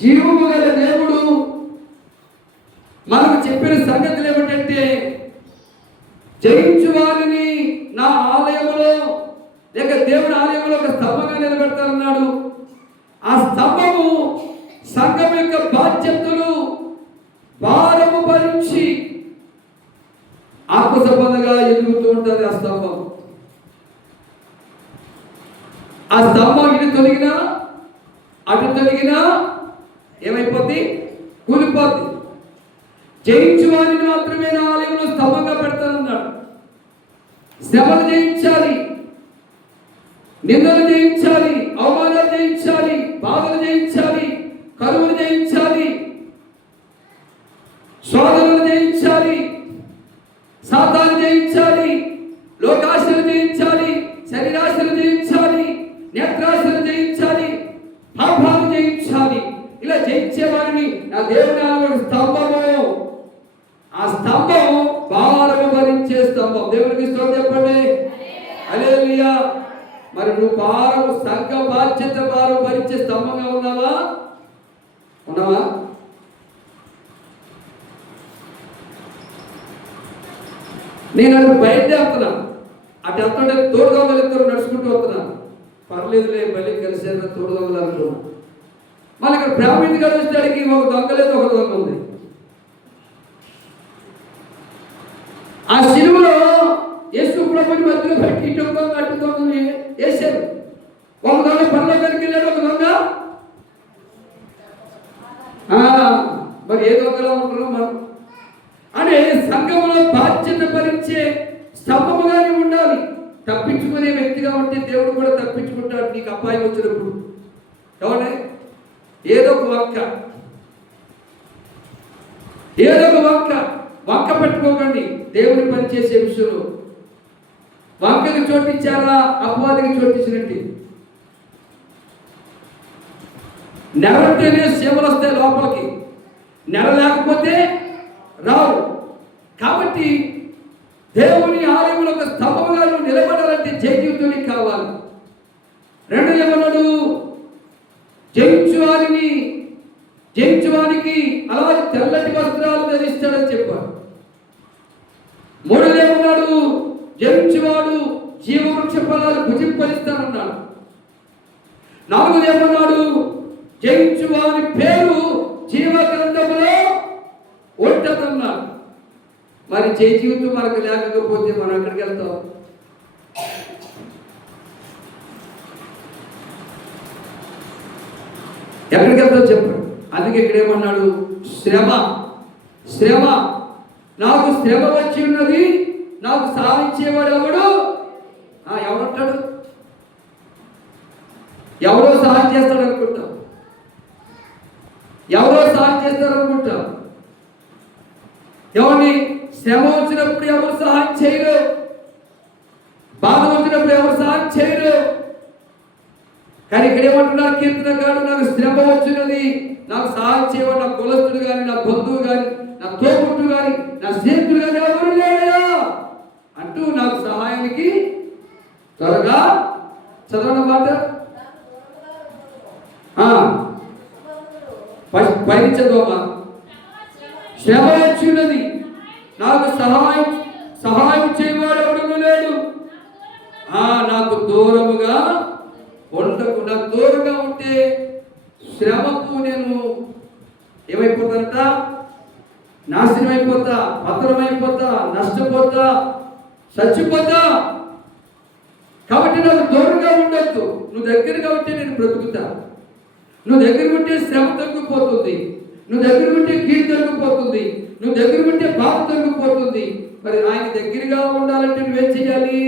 జీవము గల దేవుడు మనకు చెప్పిన సంగతులు ఏమిటంటే జయించు వారిని నా ఆలయంలో లేక దేవుని ఆలయంలో ఒక స్తంభంగా నిలబెడతానన్నాడు ఆ స్తంభము సంఘం యొక్క బాధ్యతలు భారము భరించి ఆత్మ సంబంధంగా ఎదుగుతూ ఉంటుంది ఆ స్తంభం. ఆ స్తంభం ఇది తొలగినా అటు తొలగినా ఏమైపోద్ది? కూలిపోద్ది. జయించు వారిని మాత్రమే నా ఆలయంలో స్తంభంగా పెడతానన్నాడు. శ్రమలు జయించాలి నిందలు జయించాలి అవమానాలు జయించాలి బాధలు జయించాలి కరువులు జయించాలి శోధనలు జయించాలి సాతాను జయించాలి లోకాశలు జయించాలి శరీరాశలు జయించాలి నేత్ర జయించాలి పాపాలు జయించాలి ఇలా జయించే వారిని నా దేవుని ఆలయం స్తంభము. ఆ స్తంభం భారము భరించే స్తంభం. దేవునికి స్తోత్రం చెప్పండి. హల్లెలూయా. మరి నువ్వు భారము సంఘ బాధ్యత భారం భరించే స్తంభంగా ఉన్నావా? ఉన్నావా? నేను అటు బయలుదేరుతున్నా. అటు వెళ్తుంటే తోడుదొంగలు ఇద్దరు నడుచుకుంటూ వస్తున్నా పర్లేదులే మళ్ళీ కలిసేదా తోడుదొంగలు అనుకున్నాను మళ్ళీ ఇక్కడ ప్రేమ ఇంటికి ఒక దొంగ లేదు ఒక దొంగ ఉంది. ఆ సిలువలో యేసు ప్రభుని మధ్యలో పెట్టి ఇటు ఒక దొంగ అటు దొంగని వేశారు ఒక దొంగ పనిలో వెళ్ళాడు ఒక దొంగ. ఆ, మరి ఏ దొంగలో ఉంటారు మనం. అనే సంఘంలో బాధ్యత భరించే స్తంభముగానే ఉండాలి. తప్పించుకునే వ్యక్తిగా ఉంటే దేవుడు కూడా తప్పించుకుంటాడు. నీకు అపాయం వచ్చినప్పుడు. ఎవరే ఏదో ఒక వక్క. ఏదో ఒక వక్క. వంక పెట్టుకోకండి. దేవుని పని చేసే విషయంలో. వంకకి చోటిచ్చారా? అపవాదికి చోటిచ్చినట్టు. నెరంటేనే సేవలు వస్తాయి లోపలికి. నెల లేకపోతే రావు. కాబట్టి దేవుని ఆలయంలో ఒక స్తంభంగా నువ్వు నిలబడాలంటే జయజీవితానికి కావాలి. రెండు ఏమన్నాడు జయించువారిని జయించువానికి అలా తెల్లటి వస్త్రాలు ధరిస్తాడని చెప్పారు. మూడోది ఏమన్నాడు? జయించువాడు జీవవృక్ష ఫలాలు భుజింపరిస్తానన్నాడు నాలుగు ఏమన్నాడు? జయించువాని పేరు జీవ గ్రంథంలో ఉంటుందన్నాడు. మరి జయ జీవితం మనకు లేకపోతే మనం అక్కడికి వెళ్తాం? ఎక్కడికి వెళ్తాం అందుకే ఇక్కడ ఏమన్నాడు? శ్రమ. శ్రమ. నాకు శ్రమ వచ్చి ఉన్నది నాకు సాధించేవాడు ఎవడు? ఆ, ఎవరంటాడు ఎవరో సహాయం చేస్తాడు అనుకుంటాం ఎవరో సహాయం చేస్తారు అనుకుంటాం ఎవరిని? శ్రమ వచ్చినప్పుడు ఎవరు సహాయం చేయరు? బాధ వచ్చినప్పుడు ఎవరు సహాయం చేయరు? కానీ ఇక్కడ ఏమంటున్నారు? కీర్తనకాడు నాకు శ్రమ వచ్చినది. నాకు సహాయం చేయవాడు నా కులస్తుడు కానీ నా బంధువు కానీ నా తోపుట్టు కానీ నా స్నేహితుడు కానీ ఎవరు లేడా అంటూ నాకు సహాయానికి త్వరగా చదవడం మాట. పై- పైన చదవమా శ్రమ వచ్చినది. నాకు సహాయం సహాయం చేయవాడు ఎవరు లేడు? నాకు దూరముగా ఉండకుండా దూరంగా ఉంటే శ్రమకు నేను ఏమైపోతానంట నాశనం అయిపోతా పతనం అయిపోతా నష్టపోతా చచ్చిపోతా. కాబట్టి నాకు దూరంగా ఉండొద్దు. నువ్వు దగ్గరగా ఉంటే నేను బ్రతుకుతా. నువ్వు దగ్గర ఉంటే శ్రమ తగ్గిపోతుంది. నువ్వు దగ్గర ఉంటే కీడు తగ్గిపోతుంది. నువ్వు దగ్గర ఉంటే బాధ తగ్గిపోతుంది. మరి ఆయన దగ్గరగా ఉండాలంటే నువ్వేం చేయాలి?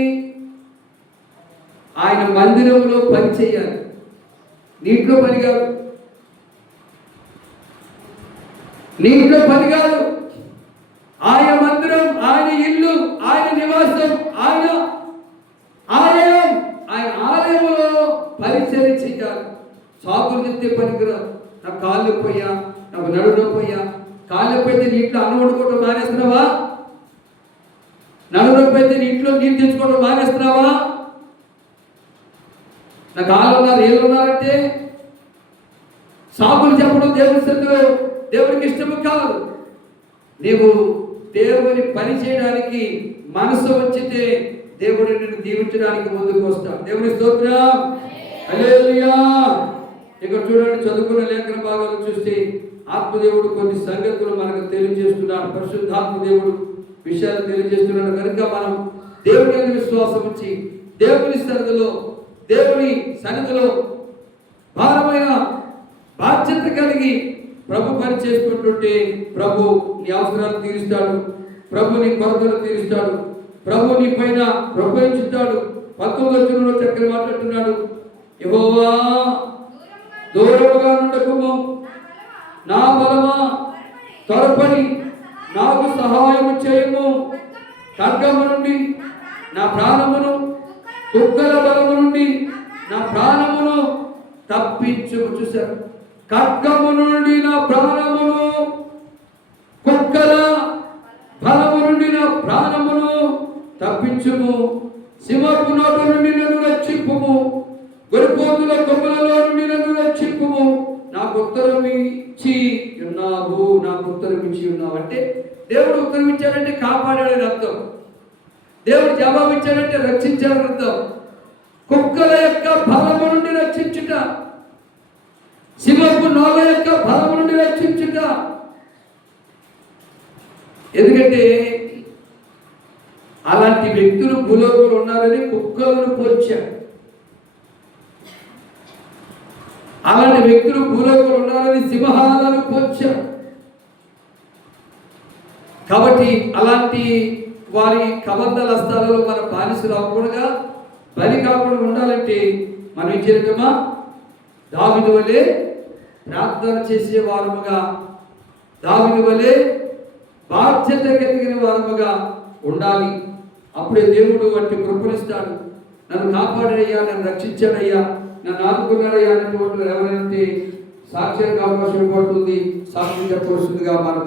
ఆయన మందిరంలో పని చేయాలి. నీటిలో పని కాదు. నీటిలో పని కాదు. ఆయన మందిరం ఆయన ఇల్లు ఆయన నివాసం ఆయన ఆలయం. ఆయన ఆలయంలో పరిచయం చేయాలి. సాకులు చెప్తే పనికిరాదు. నాకు కాళ్ళు పోయా నాకు నడుము పోయా. కాళ్ళు నొప్పి అయితే అన్నం వండుకోవడం మానేస్తున్నావా? నడు నొప్పి అయితే నీళ్ళు తెచ్చుకోవడం మానేస్తున్నావా? నా కాళ్ళు ఉన్నారు ఏళ్ళు ఉన్నారంటే సాకులు చెప్పడం దేవుని సన్నిధిలో దేవునికి ఇష్టము కాదు. నీవు దేవుని పని చేయడానికి మనసు వచ్చితే దేవుడు నిన్ను దీవించడానికి ముందుకు వస్తాడు. దేవుని స్తోత్రం. ఇక్కడ చూడండి చదువుకున్న లేఖన భాగాలు చూస్తే ఆత్మదేవుడు కొన్ని సంగతులు మనకు తెలియజేస్తున్నాడు. పరిశుద్ధాత్మ దేవుడు విషయాలు తెలియజేస్తున్నాడు. కనుక మనం దేవుని విశ్వాసం వచ్చి దేవుని సన్నిధిలో దేవుని సన్నిధిలో భారమైన బాధ్యత కలిగి ప్రభు పని చేసుకుంటుంటే ప్రభు నీ అవసరాలు తీరుస్తాడు. ప్రభు నీ కొరతలు తీరుస్తాడు. ప్రభు నీ పైన ప్రపంచుతాడు పంతొమ్మిది వచ్చిన చక్కని మాట్లాడుతున్నాడు. యెహోవా దూరముగా నుండకుము. నా బలమా? త్వరపడి నాకు సహాయం చేయము. ఖడ్గము నుండి నా ప్రాణమును కుక్కల బలము నుండి నా ప్రాణమును తప్పించు చూశారు. ఖడ్గము నుండి నా ప్రాణమును కుక్కల బలము నుండి నా ప్రాణమును తప్పించుము. సింహపు నోటు నుండి దేవుడు జవాబు ఇచ్చాడంటే అర్థం కుక్కల యొక్క బలము నుండి రక్షించుట. సింహపు నోల యొక్క బలము నుండి రక్షించుట. ఎందుకంటే అలాంటి వ్యక్తులు భూలోకంలో ఉన్నారని కుక్కలను పోల్చారు. అలాంటి వ్యక్తులు భూలోకంలో ఉన్నారని సింహాలను పోల్చారు. కాబట్టి అలాంటి వారి కబర్దల హస్తాలలో మన బానిసలు అవ్వకుండా బలి కాకుండా ఉండాలంటే మనం ఏం చేయగమా దావిని వలె ప్రార్థన చేసే వారముగా దావిని వలె బాధ్యత కలిగిన వారముగా ఉండాలి. అప్పుడే దేవుడు వంటి కృపణిస్తాడు నన్ను కాపాడయ్యా నన్ను రక్షించాడయ్యా నన్ను ఆదుకున్నాడయ్యా అనేటువంటి ఎవరైతే సాక్ష్యానికి అవకాశం పడుతుంది సాక్షి చెప్పవలసిందిగా మనం